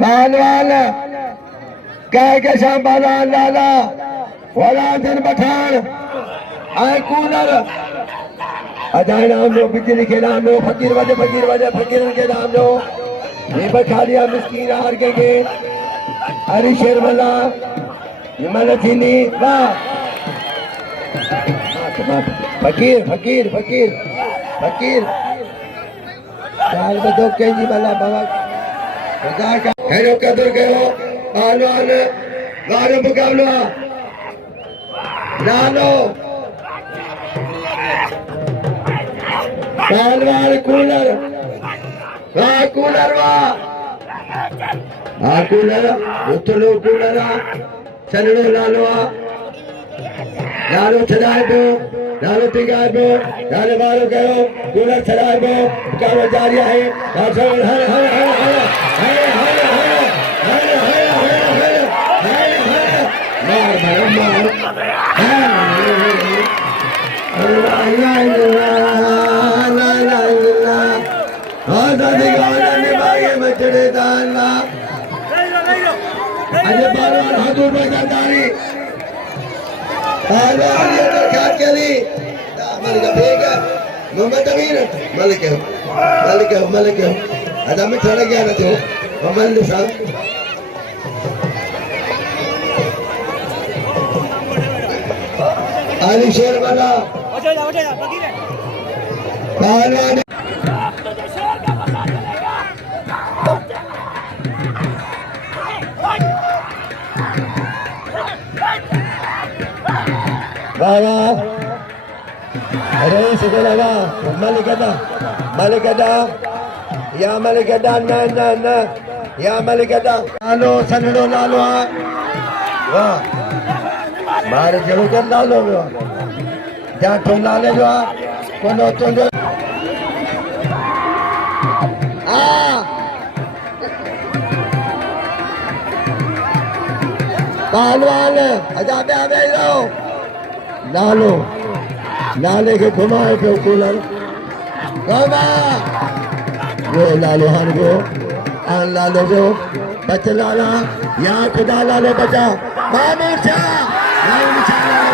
पहलवान कह के शाबाला लाला वलादिन पठान आए कूलर अजाए नाम लो बिजली के नाम लो फकीर वजह फकीरन के नाम लो ये बखालिया मिस्कीन हार के हरी शेरमला हिमालय वाह फकीर फकीर फकीर फकीर साल में दो केजी वाला बाबा खुदा का हेलो कदर करो पहलवान गारो मुकाबला लालो पहलवान कूलर वाह कूलर वाह कूलर उतलो कूलर चलो लालो लालो चलाए दो लालो टिकाए दो लालो बारो करो कूलर चलाए दो मुकाबला जारी है हर हर हर हर हर मलिक ada में चढ़ गया ना तो ममल साहब आली शेर वाला पहलवान बाबा अरे सुबह लगा मलिकदा या मलिकदा न या मलिकदा लालो सनड़ो लालो वाह मारे जरूर कर लालो जा तो लाले जो कोनो तो जो पहलवान अजाबे आवे लो लालो लाले के घुमाए पे कूलर बाबा वो लालो हर गो आन लालो गो बच लाला या खुदा लालो बचा मामूर शाह